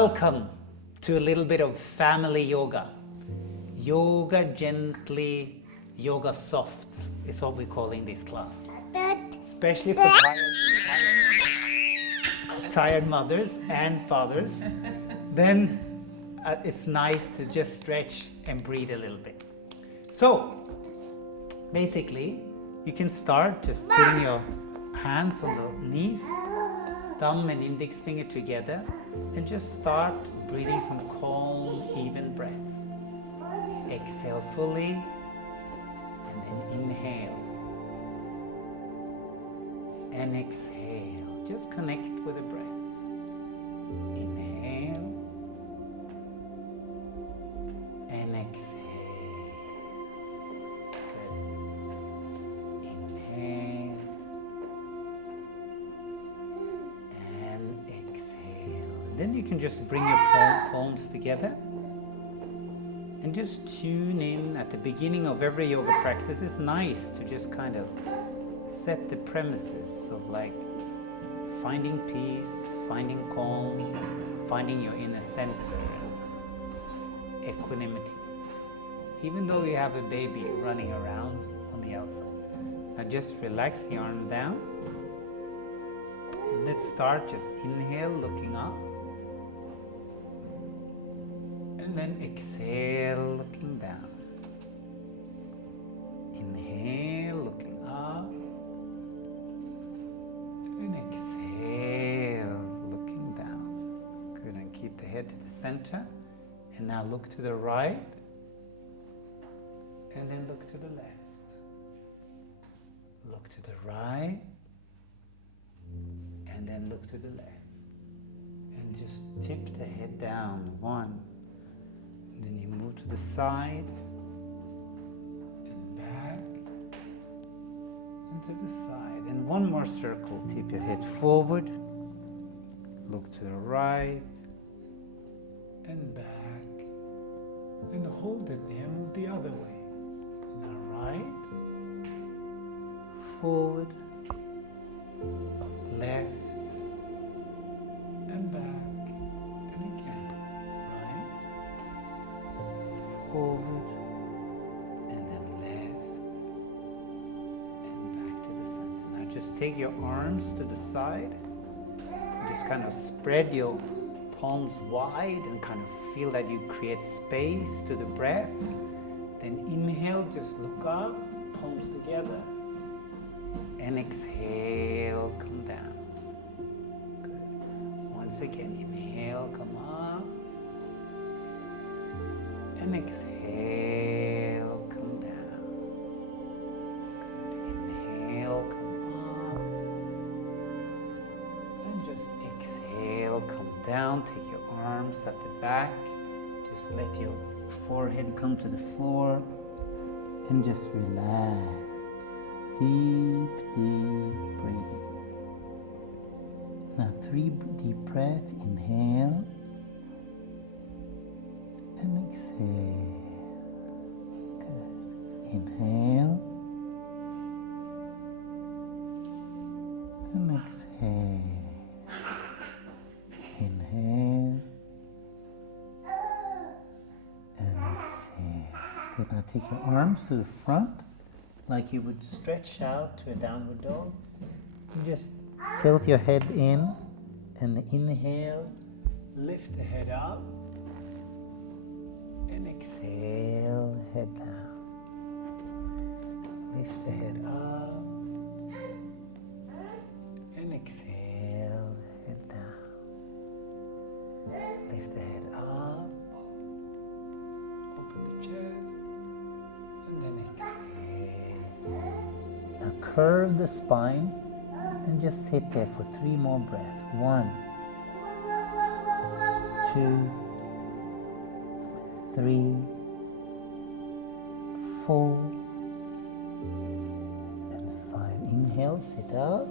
Welcome to a little bit of family yoga. Yoga gently, yoga soft is what we call in this class. Especially for tired mothers and fathers. Then it's nice to just stretch and breathe a little bit. So basically you can start just putting your hands on the knees, thumb and index finger together, and just start breathing some calm, even breath. Exhale fully, and then inhale. And exhale. Just connect with the breath. Inhale. And exhale. Good. Inhale. And exhale. And then you can just bring your palms together. And just tune in at the beginning of every yoga practice. It's nice to just kind of set the premises of like finding peace, finding calm, finding your inner center, equanimity. Even though you have a baby running around on the outside. Now just relax the arm down. And let's start, just inhale, looking up. And then exhale, looking down. Inhale, looking up. And exhale, looking down. Good, and keep the head to the center. And now look to the right. And then look to the left. Look to the right. And then look to the left. And just tip the head down. 1. Then you move to the side and back and to the side. And one more circle. Tip your head forward. Look to the right and back. And hold it there. Move the other way. Now right, forward, left, and back. And again. Forward, and then left, and back to the center. Now just take your arms to the side, just kind of spread your palms wide and kind of feel that you create space to the breath. Then inhale, just look up, palms together, and exhale, come down. Good. Once again, inhale, come up. And exhale, come down. Good. Inhale, come up. And just exhale, come down. Take your arms at the back. Just let your forehead come to the floor. And just relax. Deep, deep breathing. Now 3 deep breaths. Inhale. And exhale. Good. Inhale. And exhale. Inhale. And exhale. Good. Now take your arms to the front like you would stretch out to a downward dog. You just tilt your head in and inhale. Lift the head up. And exhale, head down. Lift the head up. And exhale, head down. Lift the head up. Open the chest. And then exhale. Now curve the spine and just sit there for 3 more breaths. 1, 2, 3, 4, and 5. Inhale, sit up.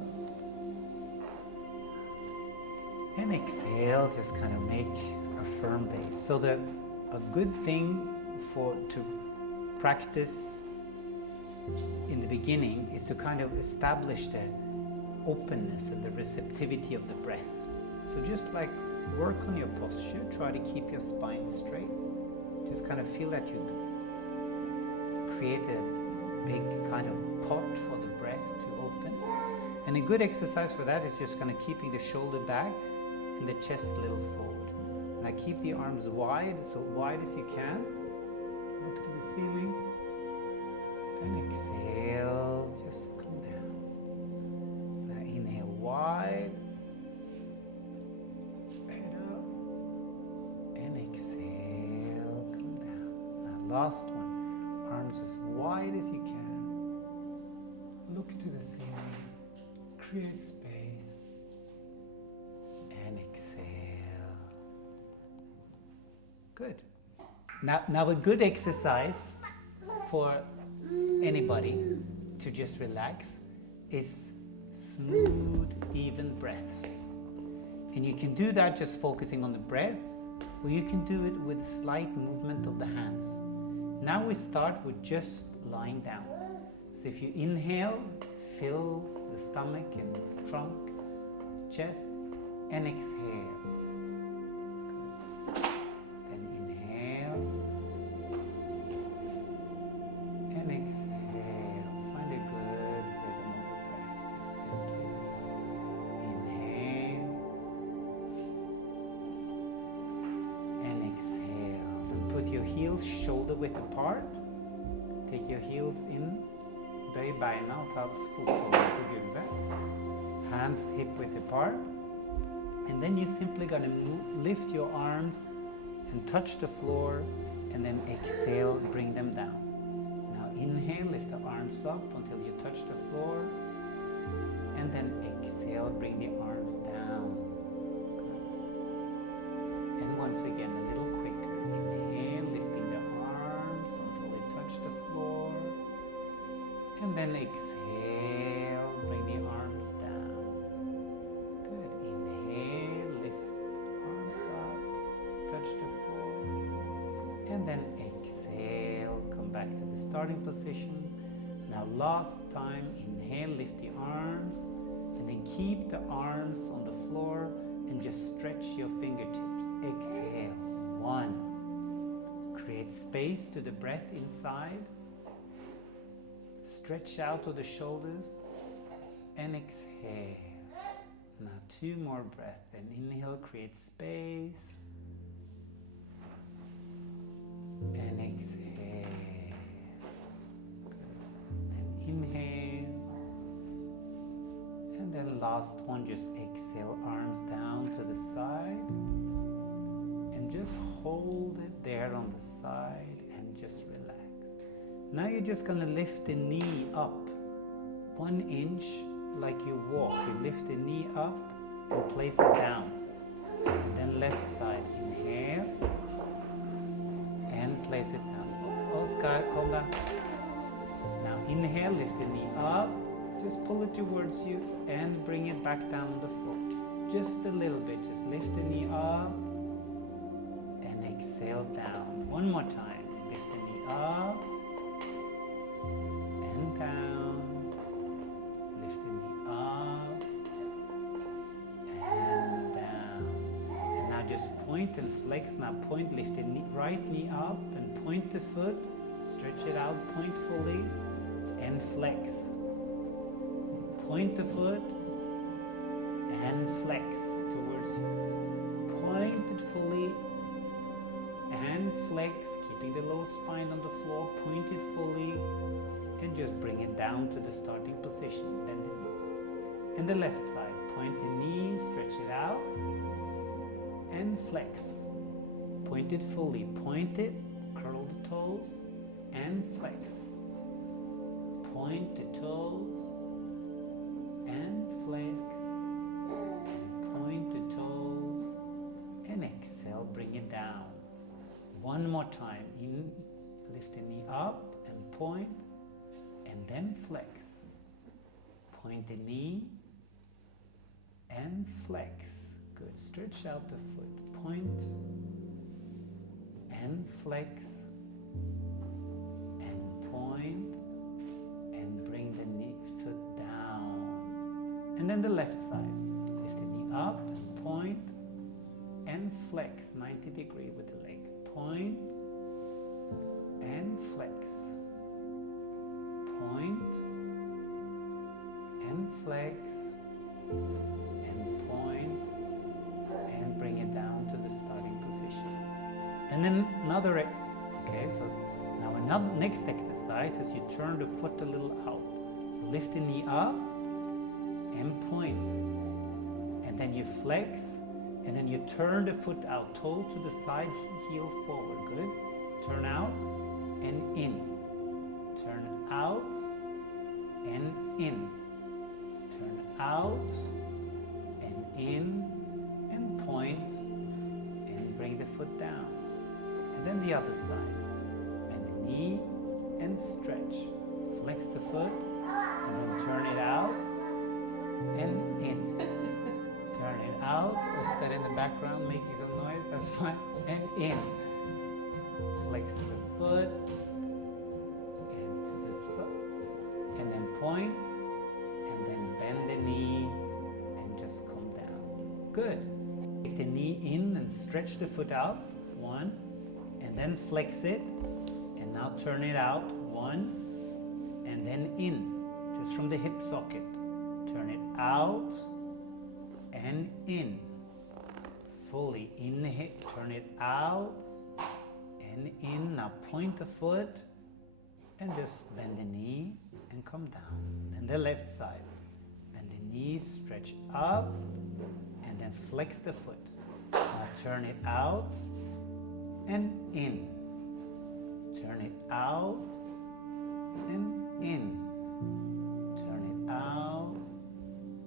And exhale, just kind of make a firm base. So a good thing to practice in the beginning is to kind of establish the openness and the receptivity of the breath. So just like work on your posture. Try to keep your spine straight. Just kind of feel that you create a big kind of pot for the breath to open. And a good exercise for that is just kind of keeping the shoulder back and the chest a little forward. Now keep the arms wide, so wide as you can. Look to the ceiling. And exhale, just come down. Now inhale wide. Head up. And exhale, come down. Now last one. Arms as wide as you can. Look to the ceiling. Create space. And exhale. Good. Now a good exercise for anybody to just relax is smooth, even breath. And you can do that just focusing on the breath, or you can do it with slight movement of the hands. Now we start with just lying down. So if you inhale, fill the stomach and trunk, chest, and exhale. Then inhale and exhale. Find a good rhythm of the breath. Just simply inhale and exhale. Then put your heels shoulder width apart. Take your heels in. Böj benen och ta fotsålarna på golvet. Hands hip width apart. And then you're simply going to lift your arms and touch the floor, and then exhale, bring them down. Now inhale, lift the arms up until you touch the floor, and then exhale, bring the arms down. And once again, a little quicker. Inhale, lifting the arms until they touch the floor, and then exhale, bring the arms down. Good. Inhale, lift the arms up, touch the floor, and then exhale, come back to the starting position. Now last time, inhale, lift the arms, and then keep the arms on the floor and just stretch your fingertips. Exhale. 1. Create space to the breath inside. Stretch out to the shoulders and exhale. Now 2 more breaths. And inhale, create space. And exhale. Then inhale. And then last one, just exhale, arms down to the side. And just hold it there on the side and just relax. Now you're just going to lift the knee up 1 inch like you walk. You lift the knee up and place it down. And then left side, inhale and place it down. Oscar, come down. Now inhale, lift the knee up. Just pull it towards you and bring it back down on the floor. Just a little bit. Just lift the knee up and exhale down. 1 more time. Lift the knee up. And down, lift the knee up, and down. And now just point and flex. Now point, lift the right knee up and point the foot, stretch it out, point fully, and flex. Point the foot and flex towards you. Point it fully and flex, keeping the lower spine on the floor, point it fully, and just bring it down to the starting position. Bend the knee. And the left side, point the knee, stretch it out, and flex. Point it fully, point it, curl the toes, and flex. Point the toes, and flex. And point the toes, and exhale, bring it down. 1 more time. In, lift the knee up and point, and then flex. Point the knee and flex. Good. Stretch out the foot. Point and flex and point and bring the knee foot down. And then the left side. Lift the knee up and point flex 90 degrees with the leg. Point and flex. Point and flex. And point and bring it down to the starting position. And then another, okay, so now another next exercise is you turn the foot a little out. So lift the knee up and point. And then you flex, and then you turn the foot out, toe to the side, heel forward. Good. Turn out and in. Turn out and in. Turn out and in and point and bring the foot down. And then the other side. Bend the knee and stretch. Flex the foot and then turn it out and in. Turn it out. Oscar in the background making some noise. That's fine. And in. Flex the foot into the side. And then point. And then bend the knee and just come down. Good. Take the knee in and stretch the foot out. One. And then flex it. And now turn it out. One. And then in. Just from the hip socket. Turn it out and in. Fully inhale. Turn it out and in. Now point the foot and just bend the knee and come down. Then the left side. Bend the knee, stretch up, and then flex the foot. Now turn it out and in. Turn it out and in. Turn it out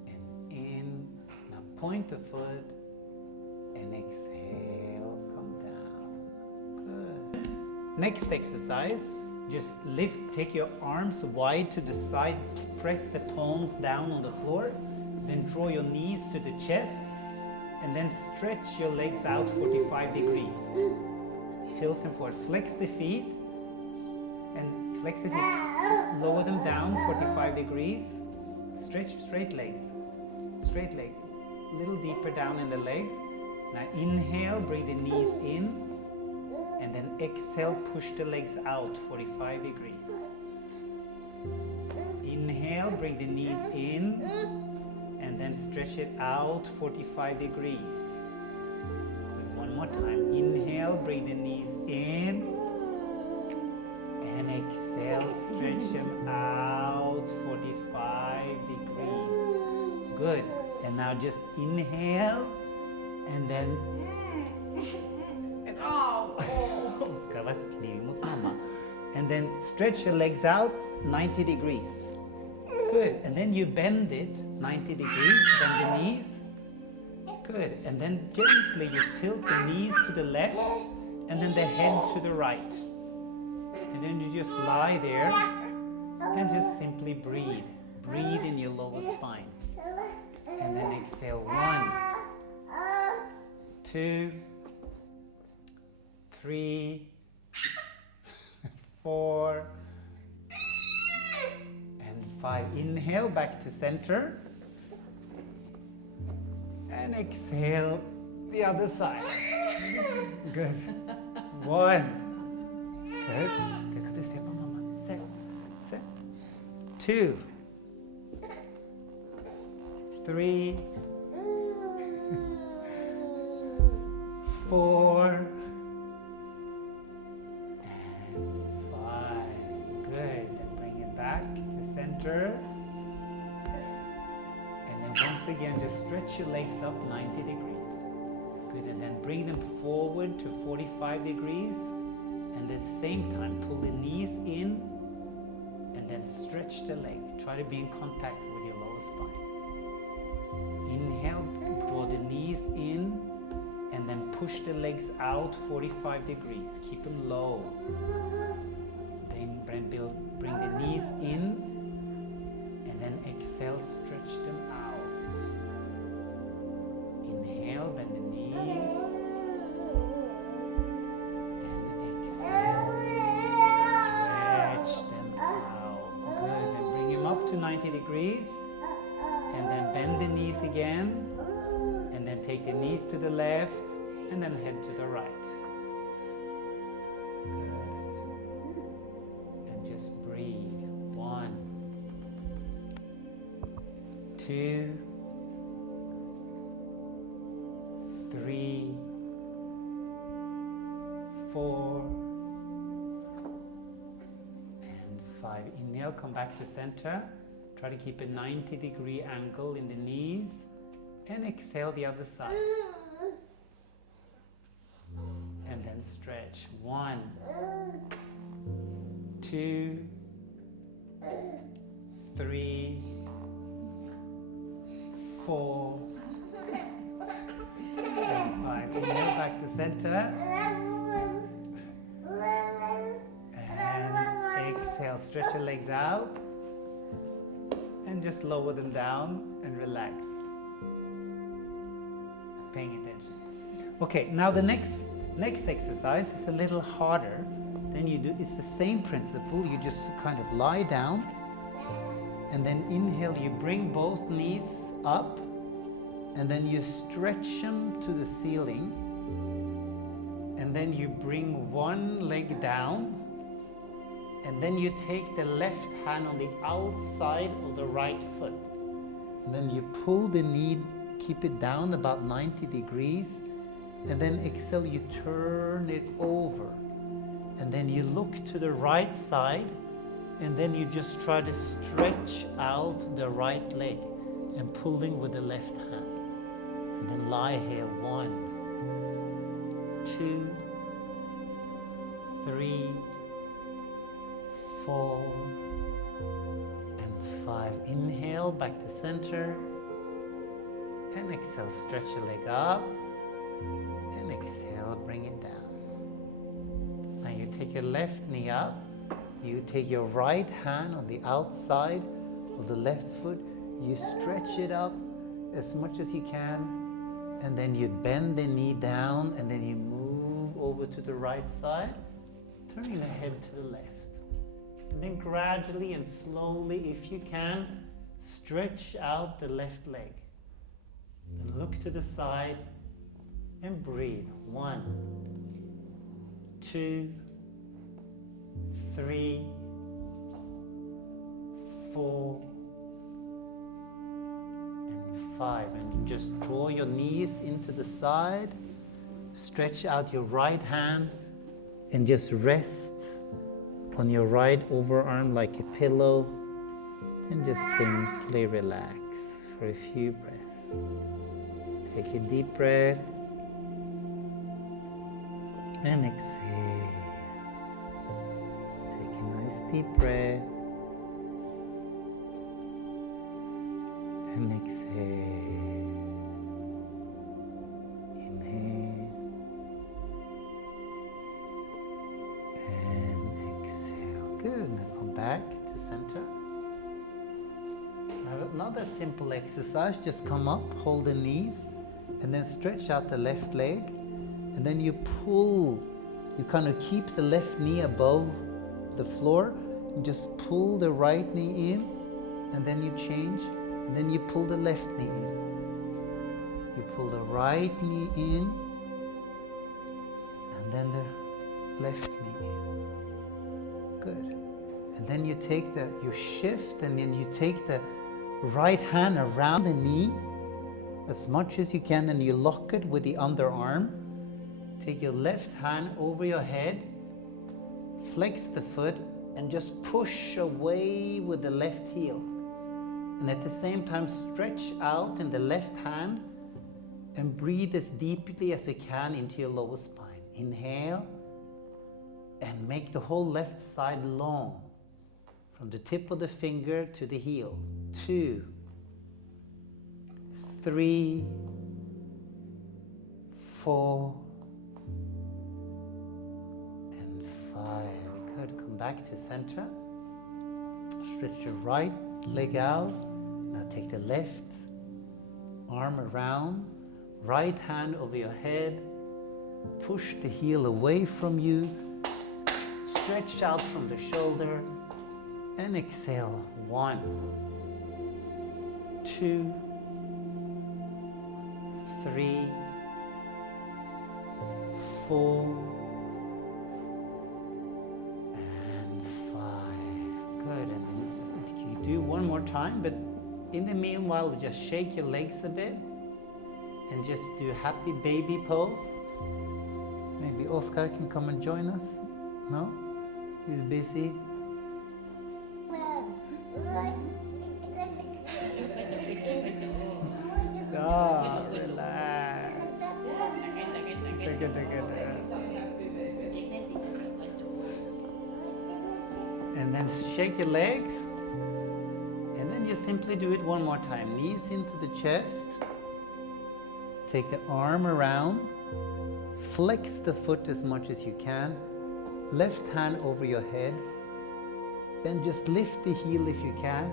and in. Now point the foot and exhale, come down. Good. Next exercise, just lift, take your arms wide to the side, press the palms down on the floor, then draw your knees to the chest, and then stretch your legs out 45 degrees. Tilt them forward, flex the feet, and flex the feet. Lower them down 45 degrees. Stretch straight legs. Straight leg. A little deeper down in the legs. Now inhale, bring the knees in. And then exhale, push the legs out 45 degrees. Inhale, bring the knees in. And then stretch it out 45 degrees. One more time. Inhale, bring the knees in. And exhale, stretch them out 45 degrees. Good. And now just inhale and then and then stretch your legs out 90 degrees. Good. And then you bend it 90 degrees, bend the knees. Good. And then gently you tilt the knees to the left and then the head to the right. And then you just lie there and just simply breathe. Breathe in your lower spine. And then exhale. 1, 2, 3, 4, and 5. Inhale back to center. And exhale the other side. Good. 1. Good. Take a step, Mama. Set. 2, 3, 4, and 5. Good. Then bring it back to center. And then once again, just stretch your legs up 90 degrees. Good. And then bring them forward to 45 degrees. And at the same time, pull the knees in and then stretch the leg. Try to be in contact with your lower spine. Inhale, draw the knees in and then push the legs out 45 degrees. Keep them low. Then bring the knees in and then exhale, stretch them out. Inhale, bend the knees. To 90 degrees, and then bend the knees again, and then take the knees to the left and then head to the right. Good. And just breathe. 1, 2, 3, 4, and 5. Inhale, come back to center. Try to keep a 90-degree angle in the knees. And exhale the other side. And then stretch. 1, 2, 3, 4, and 5. Inhale, back to center. And exhale, stretch your legs out. And just lower them down and relax. Paying attention. Okay, now the next exercise is a little harder than you do. It's the same principle. You just kind of lie down, and then inhale, you bring both knees up, and then you stretch them to the ceiling, and then you bring one leg down, and then you take the left hand on the outside of the right foot, and then you pull the knee, keep it down about 90 degrees, and then exhale, you turn it over, and then you look to the right side, and then you just try to stretch out the right leg and pulling with the left hand, and then lie here. 1, 2, 3, 4, and 5. Inhale, back to center, and exhale, stretch your leg up, and exhale, bring it down. Now you take your left knee up, you take your right hand on the outside of the left foot, you stretch it up as much as you can, and then you bend the knee down, and then you move over to the right side, turning the head to the left. And then gradually and slowly, if you can, stretch out the left leg. Then look to the side and breathe. 1, 2, 3, 4, and 5. And just draw your knees into the side. Stretch out your right hand and just rest on your right overarm like a pillow, and just simply relax for a few breaths. Take a deep breath and exhale. Take a nice deep breath and exhale. Inhale and exhale. Good. Now come back to center. Now another simple exercise. Just come up, hold the knees, and then stretch out the left leg, and then you pull. You kind of keep the left knee above the floor, and just pull the right knee in, and then you change, and then you pull the left knee in. You pull the right knee in, and then the left knee in. Good. And then you take you shift, and then you take the right hand around the knee as much as you can, and you lock it with the underarm. Take your left hand over your head, flex the foot, and just push away with the left heel. And at the same time, stretch out in the left hand and breathe as deeply as you can into your lower spine. Inhale and make the whole left side long, from the tip of the finger to the heel. 2, 3, 4, and 5. Good. Come back to center. Stretch your right leg out. Now take the left arm around, right hand over your head. Push the heel away from you. Stretch out from the shoulder and exhale. 1, 2, 3, 4, and 5. Good. And then you do one more time, but in the meanwhile, just shake your legs a bit and just do happy baby pose. Maybe Oscar can come and join us. No? He's busy. Ah, relax. And then shake your legs. And then just simply do it one more time. Knees into the chest. Take the arm around. Flex the foot as much as you can. Left hand over your head. Then just lift the heel if you can.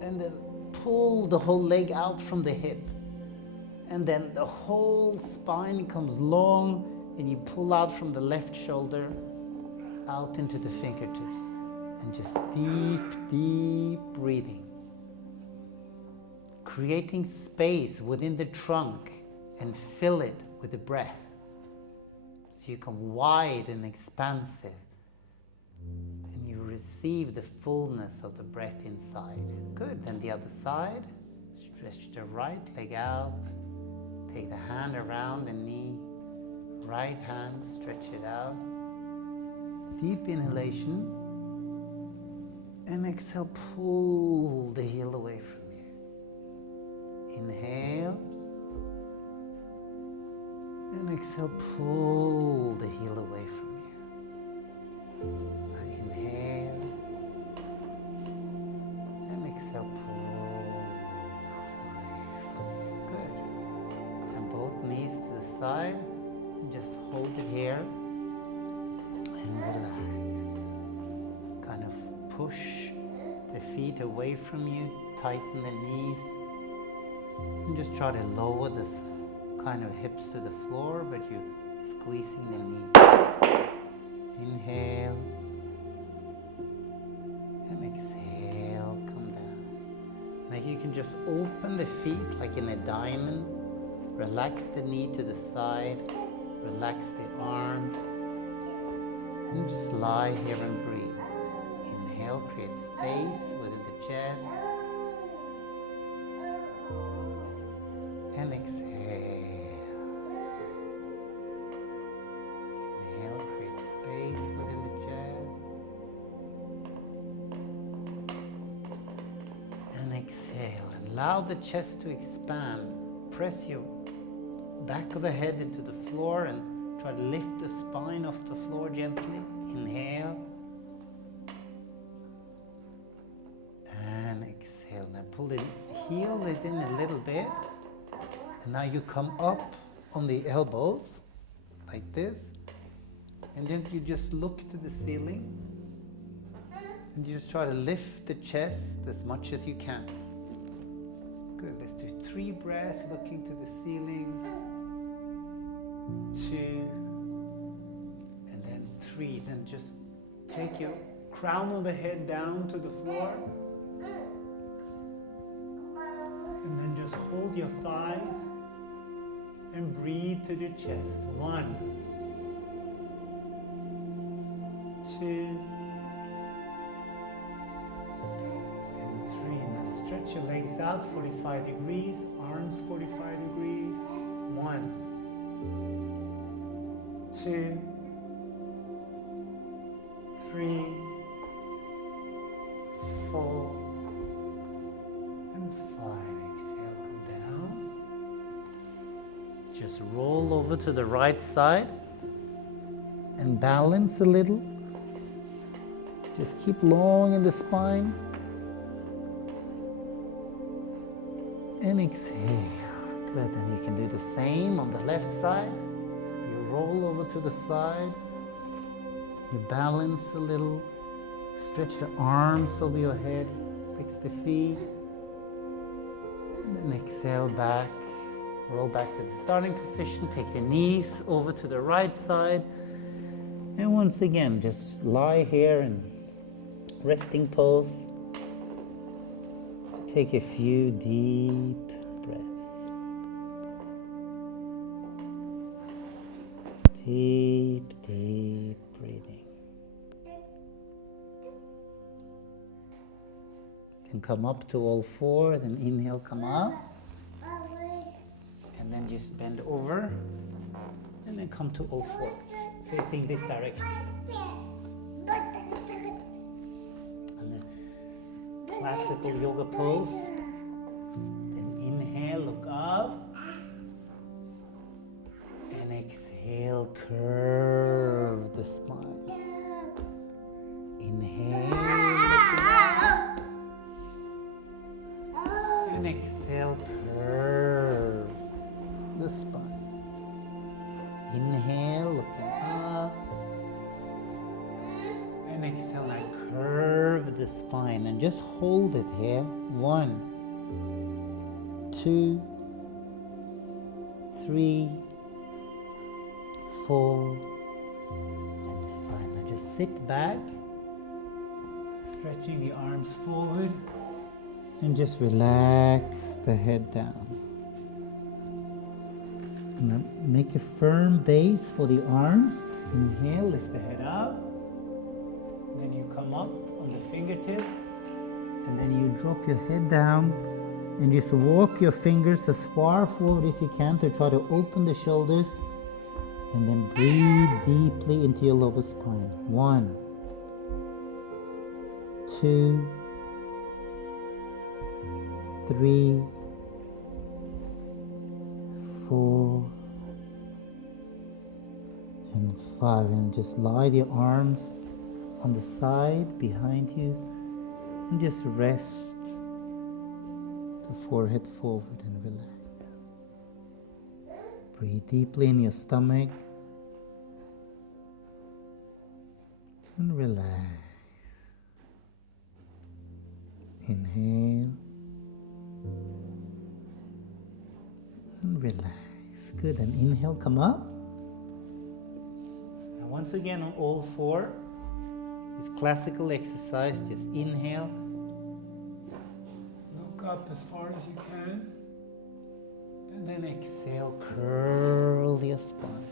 And then pull the whole leg out from the hip. And then the whole spine becomes long, and you pull out from the left shoulder out into the fingertips. And just deep, deep breathing. Creating space within the trunk and fill it with the breath. So you come wide and expansive. And you receive the fullness of the breath inside. Good. Then the other side. Stretch the right leg out. Take the hand around the knee. Right hand, stretch it out. Deep inhalation. And exhale, pull the heel away from you. Inhale. And exhale, pull the heel away from you. Now inhale. And exhale, pull away from you. Good. And both knees to the side. And just hold it here. And relax. Kind of push the feet away from you. Tighten the knees. And just try to lower this kind of hips to the floor, but you're squeezing the knee. Inhale. And exhale, come down. Now you can just open the feet like in a diamond. Relax the knee to the side. Relax the arms. And just lie here and breathe. Inhale, create space within the chest. And exhale. Inhale, create space within the chest. And exhale. And allow the chest to expand. Press your back of the head into the floor and try to lift the spine off the floor gently. Inhale. And exhale. Now pull the heels in a little bit. And now you come up on the elbows like this. And then you just look to the ceiling. And you just try to lift the chest as much as you can. Good. Let's do 3 breaths looking to the ceiling. 2. And then 3. Then just take your crown of the head down to the floor. And then just hold your thighs and breathe to the chest. 1, 2, and 3. Now stretch your legs out 45 degrees, arms 45 degrees. 1, 2, 3, 4, and 5. Exhale, come down. Just roll over to the right side and balance a little. Just keep long in the spine. And exhale. Good. And you can do the same on the left side. You roll over to the side. You balance a little. Stretch the arms over your head. Flex the feet. And then exhale back. Roll back to the starting position. Take the knees over to the right side. And once again, just lie here in resting pose. Take a few deep breaths. Deep, deep breathing. You can come up to all four, then inhale, come up. And then just bend over. And then come to all four, facing this direction. And then classical yoga pose. Then inhale, look up. And exhale, curve the spine. Inhale, look up. And exhale, curve the spine. Inhale, looking up. And exhale, now curve the spine and just hold it here. 1, 2, 3, 4, and 5. Now just sit back, stretching the arms forward, and just relax the head down. Now make a firm base for the arms. Inhale, lift the head up. Then you come up on the fingertips. And then you drop your head down. And just walk your fingers as far forward as you can to try to open the shoulders. And then breathe deeply into your lower spine. 1, 2, 3, 4, and 5. And just lie your arms on the side behind you and just rest the forehead forward and relax. Breathe deeply in your stomach and relax. Inhale and relax. Good. And inhale, come up. Now once again on all four, this classical exercise, just inhale. Look up as far as you can. And then exhale, curl your spine.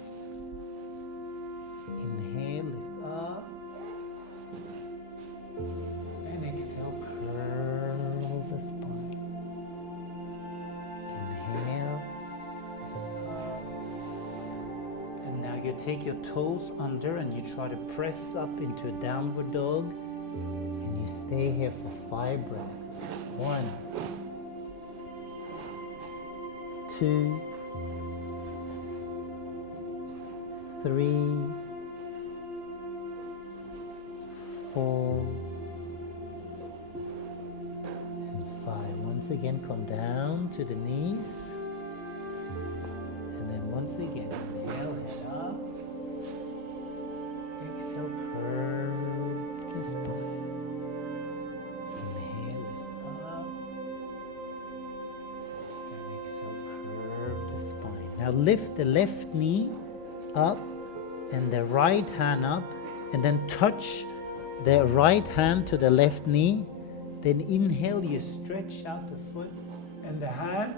Inhale, lift up. And exhale, curl the spine. Inhale, lift up. And now you take your toes under and you try to press up into a downward dog. And you stay here for 5 breaths. 1, 2, 3, 4, and 5. Once again, come down to the knees. And then once again, inhale, head up. Exhale, curve the spine. Inhale, lift up. And exhale, curve the spine. Now lift the left knee up and the right hand up, and then touch the right hand to the left knee. Then inhale, you stretch out the foot and the hand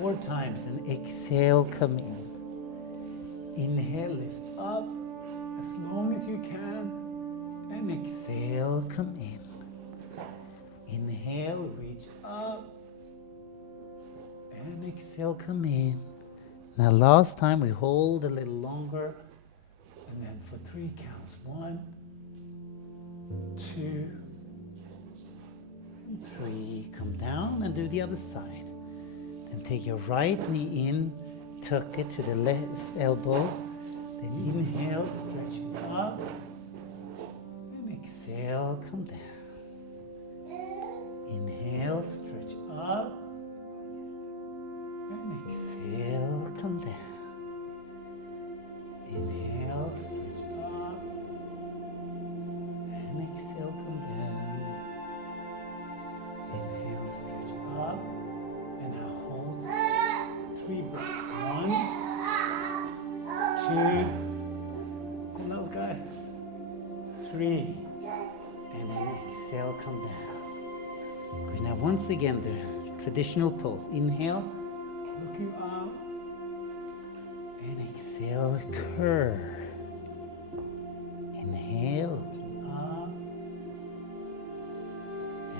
4 times, and exhale, come in. Inhale, lift up as long as you can, and exhale, come in. Inhale, reach up, and exhale, come in. Now last time we hold a little longer, and then for 3 counts. 1, 2, and 3. Come down and do the other side. Then take your right knee in, tuck it to the left elbow. Then inhale, stretch it up. And exhale, come down. Inhale, stretch up. And exhale, come down. Inhale, stretch up. And exhale, come down. Inhale, stretch up. And now hold 3 breaths. 1, 2, and those guys. 3. And then exhale, come down. Good. Now once again, the traditional pose. Inhale, looking up. And exhale, curve. Inhale, up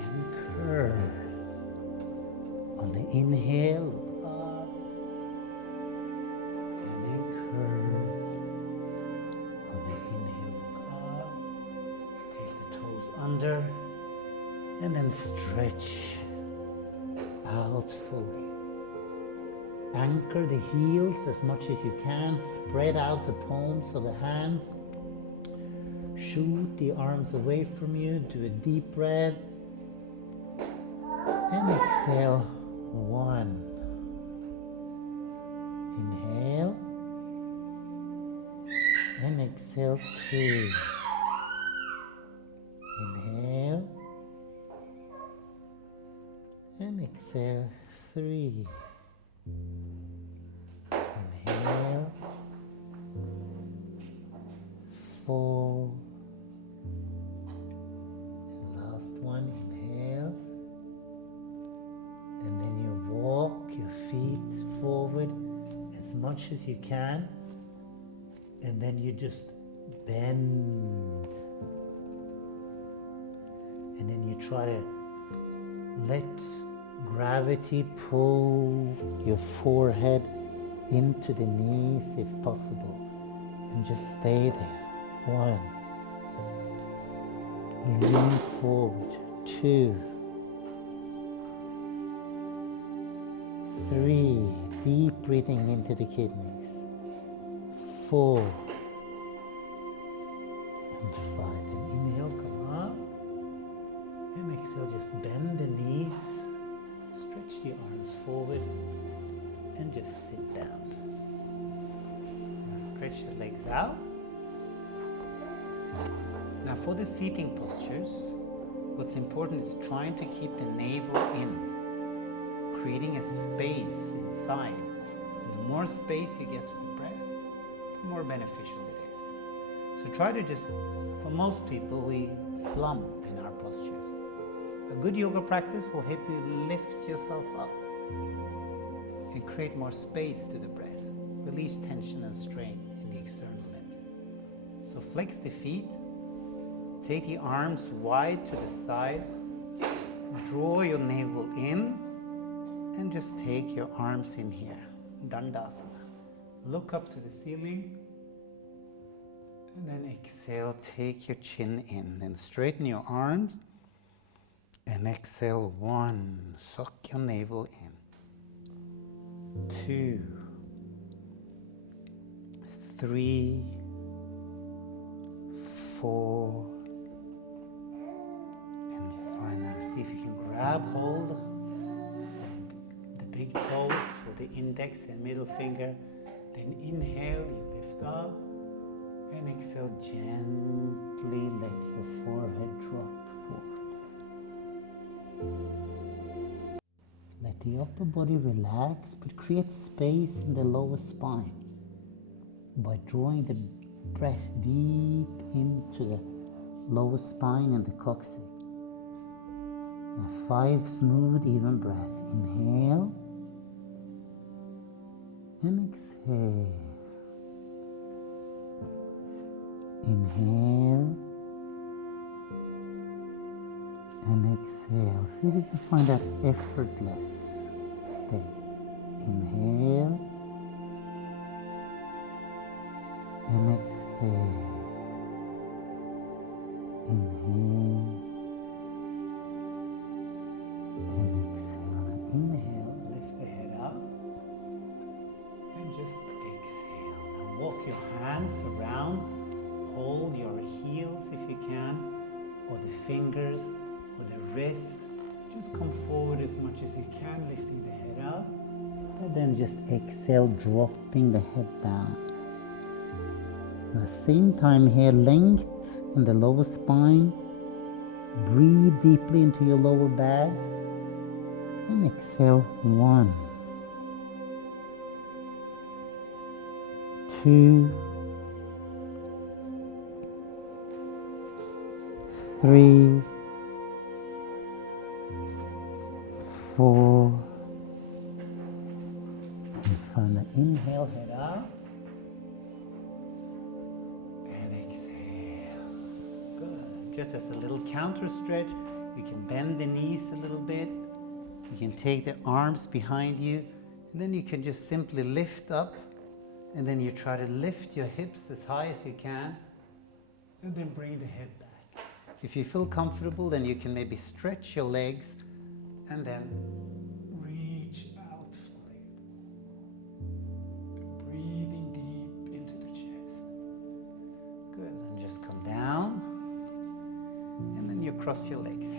and curve. On the inhale, up and then curve. On the inhale, up. Take the toes under and then stretch out fully. Anchor the heels as much as you can. Spread out the palms of the hands. Shoot the arms away from you. Do a deep breath. And exhale. 1. Inhale. And exhale. 2. Inhale. And exhale. 3. Inhale. 4. And last one, inhale. And then you walk your feet forward as much as you can. And then you just bend. And then you try to let gravity pull your forehead into the knees if possible, and just stay there. 1. Lean forward. 2. 3. Deep breathing into the kidneys. 4. And 5. And inhale, come up. And exhale, just bend the knees. Stretch the arms forward and just sit down. Now stretch the legs out. Now for the seating postures, what's important is trying to keep the navel in, creating a space inside. And the more space you get to the breath, the more beneficial it is. So try to just, for most people, we slump in our postures. A good yoga practice will help you lift yourself up and create more space to the breath. Release tension and strain in the external limbs. So flex the feet, take the arms wide to the side, draw your navel in, and just take your arms in here, Dandasana. Look up to the ceiling, and then exhale, take your chin in, then straighten your arms, and exhale. 1, suck your navel in. 2, 3, 4, and 5. Now see if you can grab hold of the big toes with the index and middle finger. Then inhale, you lift up, and exhale, gently let your forehead drop forward. Let the upper body relax, but create space in the lower spine by drawing the breath deep into the lower spine and the coccyx. Now 5 smooth, even breath. Inhale and exhale. Inhale and exhale. See if you can find that effortless state. Inhale and exhale. Inhale and exhale. Now inhale, lift the head up and just exhale. Now walk your hands around. Hold your heels if you can, or the fingers, or the wrist. Just come forward as much as you can, lifting the head up. And then just exhale, dropping the head down. At the same time here, length in the lower spine. Breathe deeply into your lower back. And exhale. 1, 2, 3, 4, and 5. Inhale, head up. just as a little counter stretch. You can bend the knees a little bit. You can take the arms behind you, and then you can just simply lift up, and then you try to lift your hips as high as you can, and then bring the head back. If you feel comfortable, then you can maybe stretch your legs, and then reach out fully. Breathing deep into the chest. Good, and just come down, and then you cross your legs.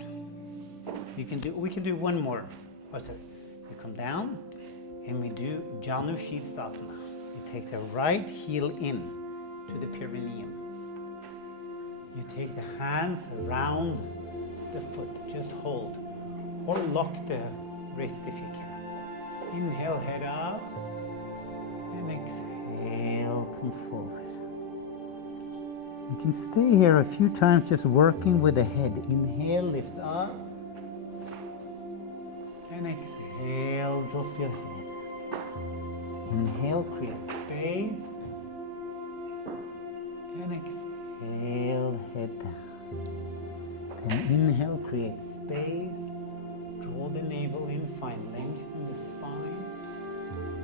We can do one more. Oh, sorry. You come down, and we do Janu Shivasana. You take the right heel in to the perineum. You take the hands around the foot. Just hold, or lock the wrist if you can. Inhale, head up, and exhale, come forward. You can stay here a few times, just working with the head. Inhale, lift up. And exhale, drop your head. Inhale, create space. And exhale, head down. Then inhale, create space. Draw the navel in, find length in the spine.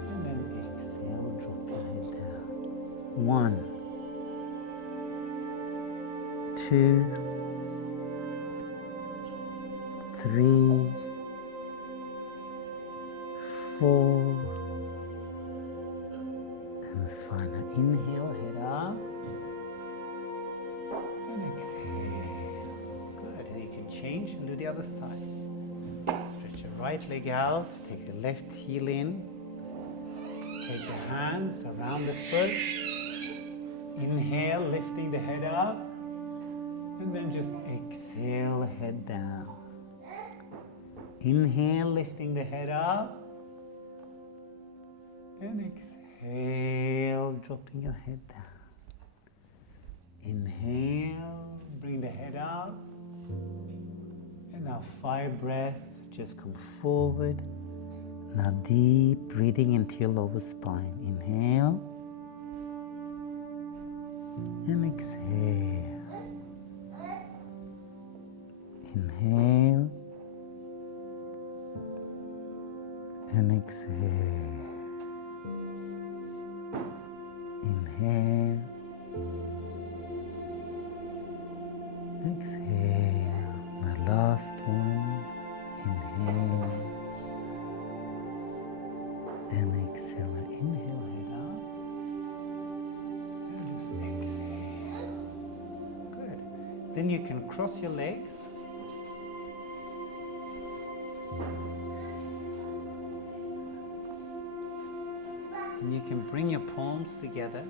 And then exhale, drop your head down. 1, 2, 3, 4, and final. Inhale, head up, and exhale. Good. And you can change and do the other side. Stretch your right leg out, take the left heel in, take the hands around the foot. Inhale, lifting the head up, and then just exhale, head down. Inhale, lifting the head up, and exhale, dropping your head down. Inhale, bring the head up, and now 5 breaths, just come forward. Now deep breathing into your lower spine. Inhale, and exhale. Inhale, and exhale. Inhale, exhale. The last one. Inhale, and exhale. Inhale, head up, and just exhale. Good. Then you can cross your legs. And you can bring your palms together.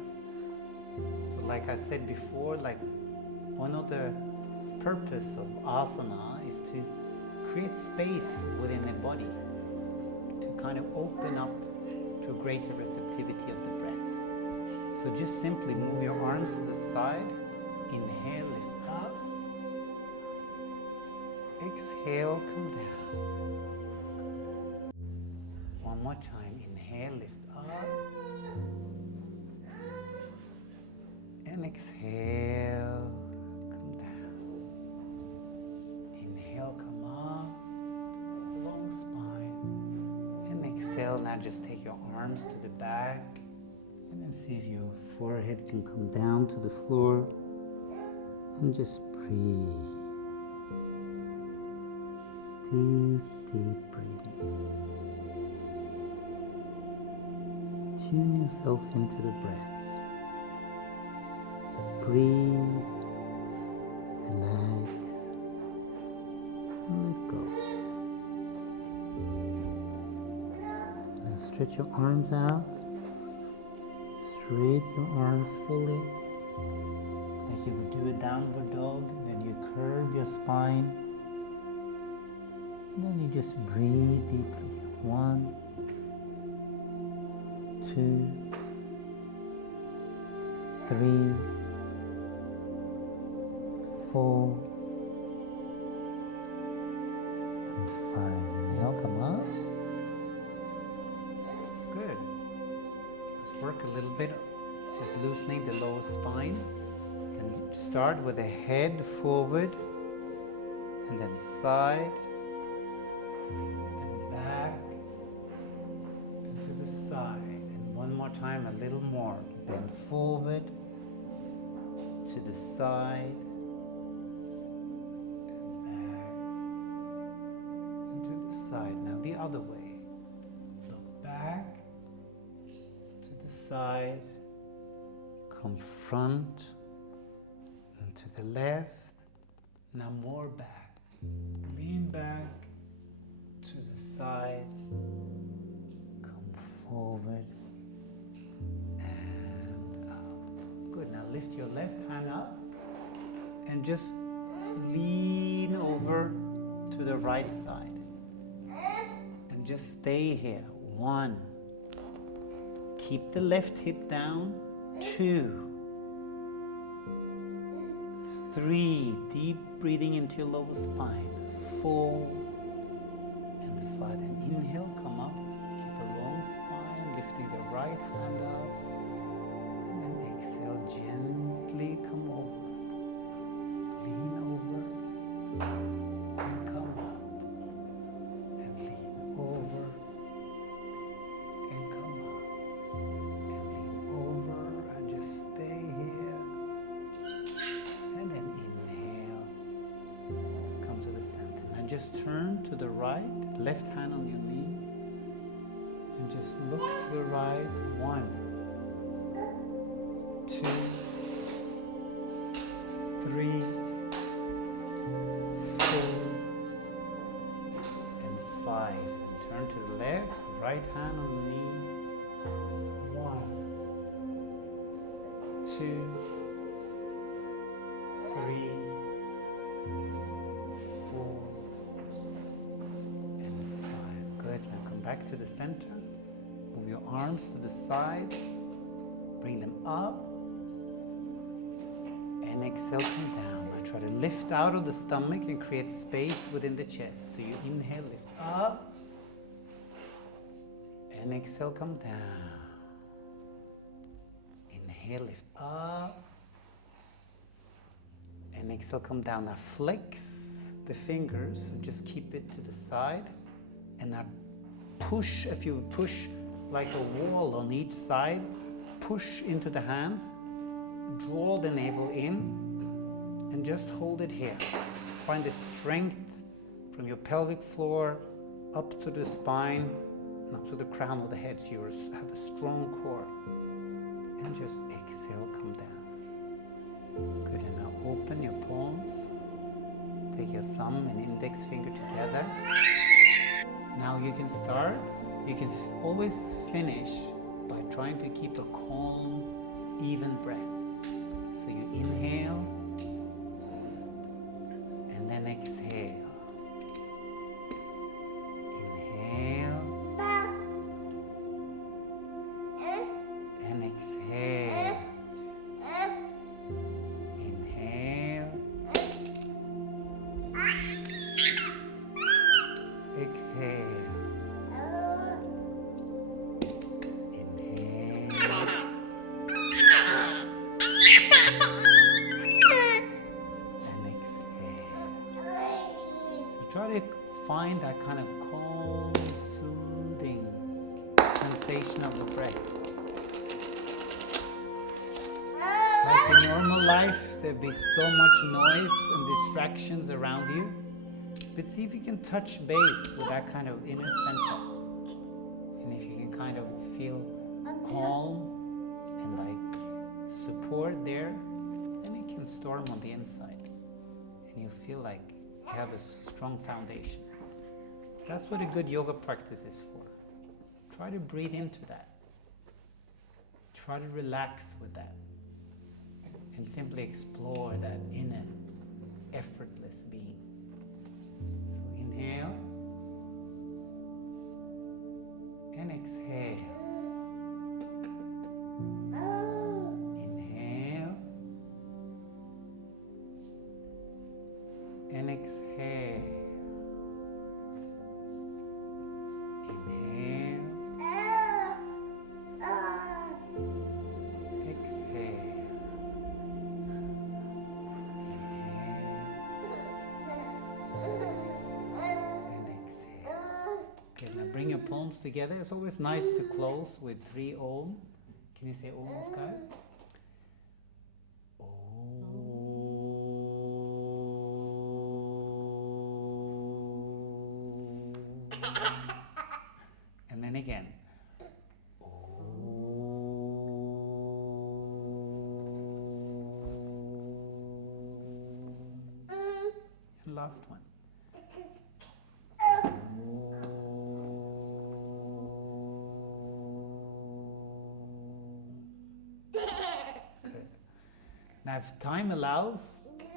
So like I said before, like one of the purpose of asana is to create space within the body to kind of open up to a greater receptivity of the breath. So just simply move your arms to the side. Inhale, lift up. Exhale, come down. One more time. Inhale, lift up. And exhale, come down. Inhale, come up. Long spine. And exhale, now just take your arms to the back. And then see if your forehead can come down to the floor. And just breathe. Deep, deep breathing. Tune yourself into the breath. Breathe, relax, and let go. Now stretch your arms out. Straight your arms fully. Like you would do a downward dog. Then you curve your spine. And then you just breathe deeply. 1, 2, 3, 4, and 5. Inhale, come up. Good. Let's work a little bit, just loosening the lower spine. And start with the head forward and then side and back and to the side. And one more time, a little more. Bend forward to the side and back and to the side. Now the other way. Look back to the side. Come front and to the left. Now more back. Lean back to the side. Come forward and up. Good. Now lift your left hand up and just lean over to the right side. And just stay here. 1. Keep the left hip down. 2. 3, deep breathing into your lower spine. 4 and 5. And inhale, come up. Keep a long spine, lifting the right hand up. And then exhale, gently come over. Lean over and come up. And lean over and come up. And lean over and just stay here. And then inhale, come to the center. Now just turn to the right, left hand on your knee, and just look to the right. 1, 2, 3, 4, and 5. Turn to the left, right hand on the knee. 1, 2, 3, 4, and 5. Good. Now come back to the center. Move your arms to the side. Bring them up. And exhale, come down. Now try to lift out of the stomach and create space within the chest. So you inhale, lift up. And exhale, come down. Inhale, lift up. And exhale, come down. Now flex the fingers, so just keep it to the side. And now push, if you push like a wall on each side, push into the hands, draw the navel in, and just hold it here. Find the strength from your pelvic floor up to the spine, and up to the crown of the head. So you have a strong core. And just exhale, come down. Good, and now open your palms. Take your thumb and index finger together. Now you can start. You can always finish by trying to keep a calm, even breath. So you inhale and then exhale. Inhale and exhale. Inhale. Exhale. Try to find that kind of calm, soothing sensation of the breath. Like in normal life, there'd be so much noise and distractions around you. But see if you can touch base with that kind of inner center. And if you can kind of feel calm and like support there, then it can storm on the inside. And you feel like you have a strong foundation. That's what a good yoga practice is for. Try to breathe into that. Try to relax with that. And simply explore that inner, effortless being. So inhale and exhale. Inhale and exhale. Inhale. Exhale. bring your palms together. It's always nice to close with 3 Om. Can you say Om, Oscar? And then again. And last one. Good. Now, if time allows,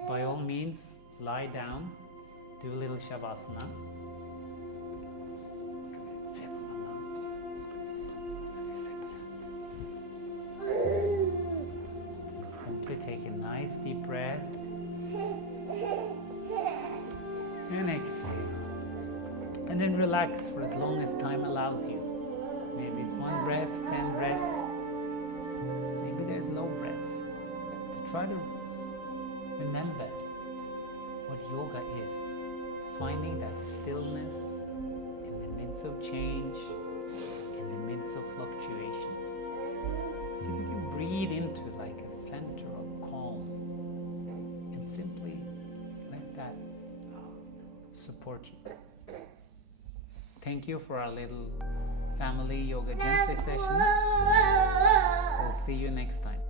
by all means, lie down, do a little Shavasana. Simply take a nice deep breath and exhale. And then relax for as long as time allows you. Maybe it's 1 breath, 10 breaths. Maybe there's no breaths. To try to remember what yoga is. Finding that stillness in the midst of change, in the midst of fluctuations. See if you can breathe into like a center of calm and simply let that support you. Thank you for our little family yoga gently session. We'll see you next time.